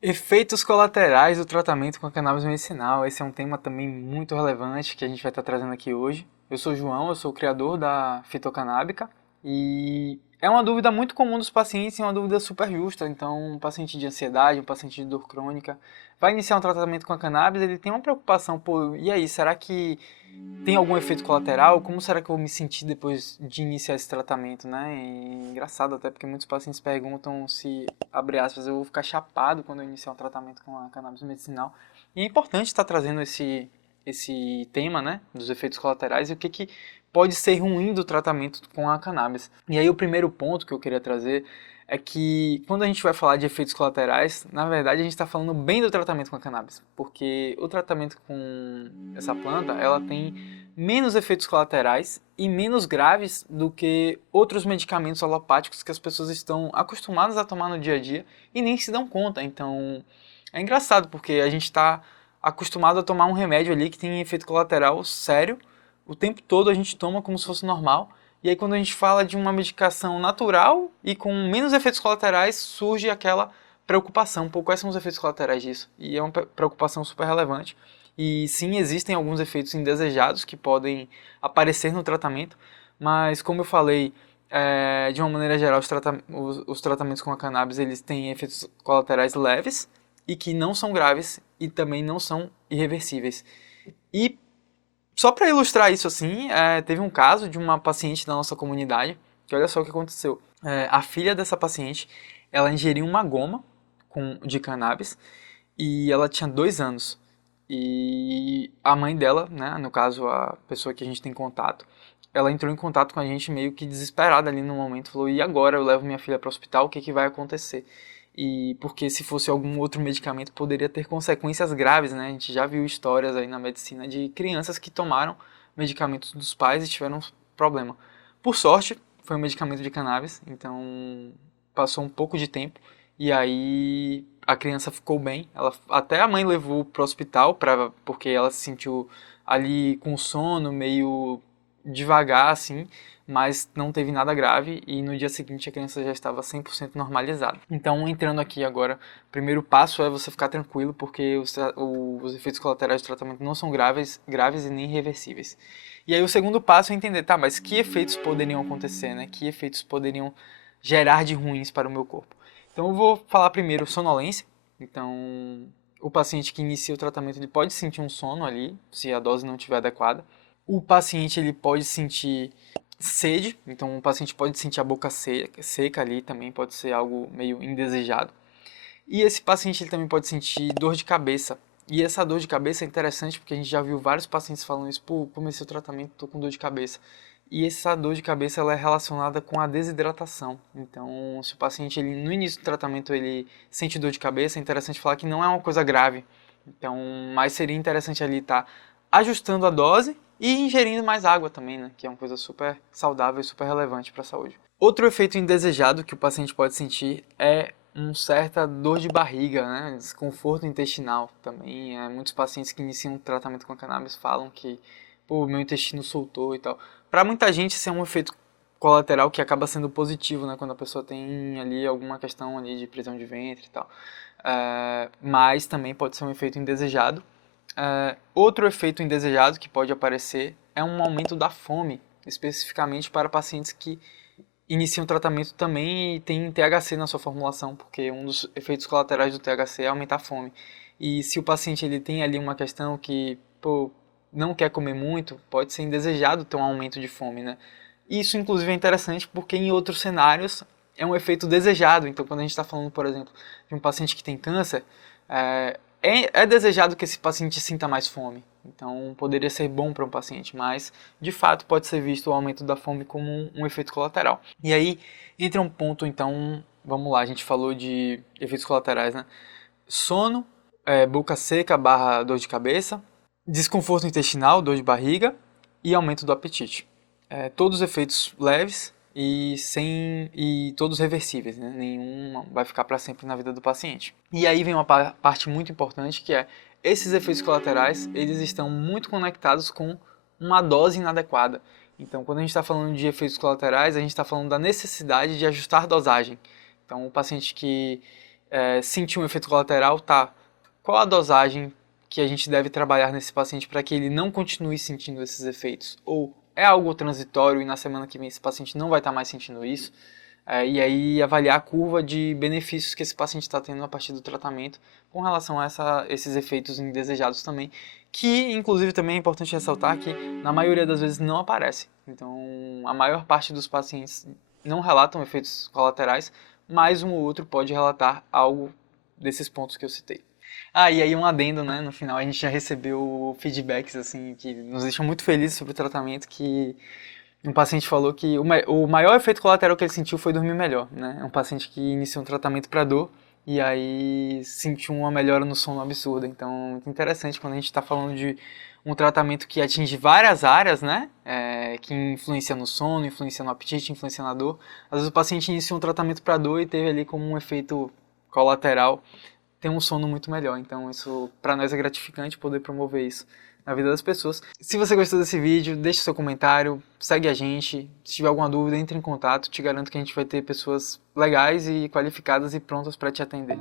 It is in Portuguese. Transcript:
Efeitos colaterais do tratamento com a cannabis medicinal. Esse é um tema também muito relevante que a gente vai estar trazendo aqui hoje. Eu sou o João, eu sou o criador da fitocanábica e é uma dúvida muito comum dos pacientes e uma dúvida super justa. Então, um paciente de ansiedade, um paciente de dor crônica, vai iniciar um tratamento com a cannabis, ele tem uma preocupação, pô, e aí, será que tem algum efeito colateral? Como será que eu vou me sentir depois de iniciar esse tratamento, né? E engraçado até porque muitos pacientes perguntam se, abre aspas, eu vou ficar chapado quando eu iniciar um tratamento com a cannabis medicinal. E é importante estar trazendo esse tema, né, dos efeitos colaterais e o que pode ser ruim do tratamento com a cannabis. E aí o primeiro ponto que eu queria trazer é que quando a gente vai falar de efeitos colaterais, na verdade a gente está falando bem do tratamento com a cannabis, porque o tratamento com essa planta, ela tem menos efeitos colaterais e menos graves do que outros medicamentos alopáticos que as pessoas estão acostumadas a tomar no dia a dia e nem se dão conta. Então, é engraçado porque a gente está acostumado a tomar um remédio ali que tem efeito colateral sério, o tempo todo a gente toma como se fosse normal, e aí quando a gente fala de uma medicação natural e com menos efeitos colaterais, surge aquela preocupação, pô, quais são os efeitos colaterais disso? E é uma preocupação super relevante. E sim, existem alguns efeitos indesejados que podem aparecer no tratamento, mas como eu falei, de uma maneira geral, os tratamentos com a cannabis eles têm efeitos colaterais leves e que não são graves e também não são irreversíveis. E só para ilustrar isso assim, teve um caso de uma paciente da nossa comunidade, que olha só o que aconteceu. A filha dessa paciente, ela ingeriu uma goma de cannabis e ela tinha 2 anos. E a mãe dela, né, no caso a pessoa que a gente tem contato, ela entrou em contato com a gente meio que desesperada ali no momento, falou: "E agora eu levo minha filha para o hospital, o que que vai acontecer?" E porque se fosse algum outro medicamento poderia ter consequências graves, né? A gente já viu histórias aí na medicina de crianças que tomaram medicamentos dos pais e tiveram problema. Por sorte, foi um medicamento de cannabis, então passou um pouco de tempo e aí a criança ficou bem. Ela, até a mãe levou para o hospital porque ela se sentiu ali com sono, meio devagar assim, mas não teve nada grave e no dia seguinte a criança já estava 100% normalizada. Então, entrando aqui agora, o primeiro passo é você ficar tranquilo, porque os efeitos colaterais do tratamento não são graves e nem irreversíveis. E aí o segundo passo é entender, tá, mas que efeitos poderiam acontecer, né? Que efeitos poderiam gerar de ruins para o meu corpo? Então eu vou falar primeiro sonolência. Então, o paciente que inicia o tratamento ele pode sentir um sono ali, se a dose não estiver adequada. O paciente ele pode sentir sede, então o paciente pode sentir a boca seca ali também, pode ser algo meio indesejado. E esse paciente ele também pode sentir dor de cabeça. E essa dor de cabeça é interessante porque a gente já viu vários pacientes falando isso, pô, comecei o tratamento, tô com dor de cabeça. E essa dor de cabeça ela é relacionada com a desidratação. Então, se o paciente ele no início do tratamento ele sente dor de cabeça, é interessante falar que não é uma coisa grave. Então, mas seria interessante ali estar ajustando a dose e ingerindo mais água também, né? Que é uma coisa super saudável e super relevante para a saúde. Outro efeito indesejado que o paciente pode sentir é uma certa dor de barriga, né? Desconforto intestinal também. Muitos pacientes que iniciam o tratamento com a cannabis falam que, pô, meu intestino soltou e tal. Para muita gente, isso é um efeito colateral que acaba sendo positivo, né? Quando a pessoa tem ali alguma questão ali de prisão de ventre e tal. Mas também pode ser um efeito indesejado. Outro efeito indesejado que pode aparecer é um aumento da fome, especificamente para pacientes que iniciam tratamento também e tem THC na sua formulação, porque um dos efeitos colaterais do THC é aumentar a fome. E se o paciente ele tem ali uma questão que, pô, não quer comer muito, pode ser indesejado ter um aumento de fome, né? Isso, inclusive, é interessante porque em outros cenários é um efeito desejado. Então, quando a gente está falando, por exemplo, de um paciente que tem câncer, é desejado que esse paciente sinta mais fome. Então, poderia ser bom para um paciente, mas, de fato, pode ser visto o aumento da fome como um efeito colateral. E aí, entra um ponto, então, vamos lá, a gente falou de efeitos colaterais, né? Sono, boca seca barra dor de cabeça, desconforto intestinal, dor de barriga e aumento do apetite. Todos efeitos leves e todos reversíveis, né? Nenhum vai ficar para sempre na vida do paciente. E aí vem uma parte muito importante que é esses efeitos colaterais, eles estão muito conectados com uma dose inadequada. Então, quando a gente está falando de efeitos colaterais, a gente está falando da necessidade de ajustar dosagem. Então, o paciente que sentiu um efeito colateral, tá? Qual a dosagem que a gente deve trabalhar nesse paciente para que ele não continue sentindo esses efeitos? Ou é algo transitório e na semana que vem esse paciente não vai estar mais sentindo isso? E aí avaliar a curva de benefícios que esse paciente está tendo a partir do tratamento com relação a esses efeitos indesejados também, que inclusive também é importante ressaltar que na maioria das vezes não aparece. Então a maior parte dos pacientes não relatam efeitos colaterais, mas um ou outro pode relatar algo desses pontos que eu citei. E aí um adendo, né? No final a gente já recebeu feedbacks assim que nos deixam muito felizes sobre o tratamento, que um paciente falou que o maior efeito colateral que ele sentiu foi dormir melhor, né? É um paciente que iniciou um tratamento para dor e aí sentiu uma melhora no sono absurda. Então, muito interessante quando a gente está falando de um tratamento que atinge várias áreas, né? Que influencia no sono, influencia no apetite, influencia na dor. Às vezes o paciente iniciou um tratamento para dor e teve ali como um efeito colateral ter um sono muito melhor. Então, isso para nós é gratificante poder promover isso na vida das pessoas. Se você gostou desse vídeo, deixe seu comentário, segue a gente. Se tiver alguma dúvida, entre em contato. Te garanto que a gente vai ter pessoas legais e qualificadas e prontas para te atender.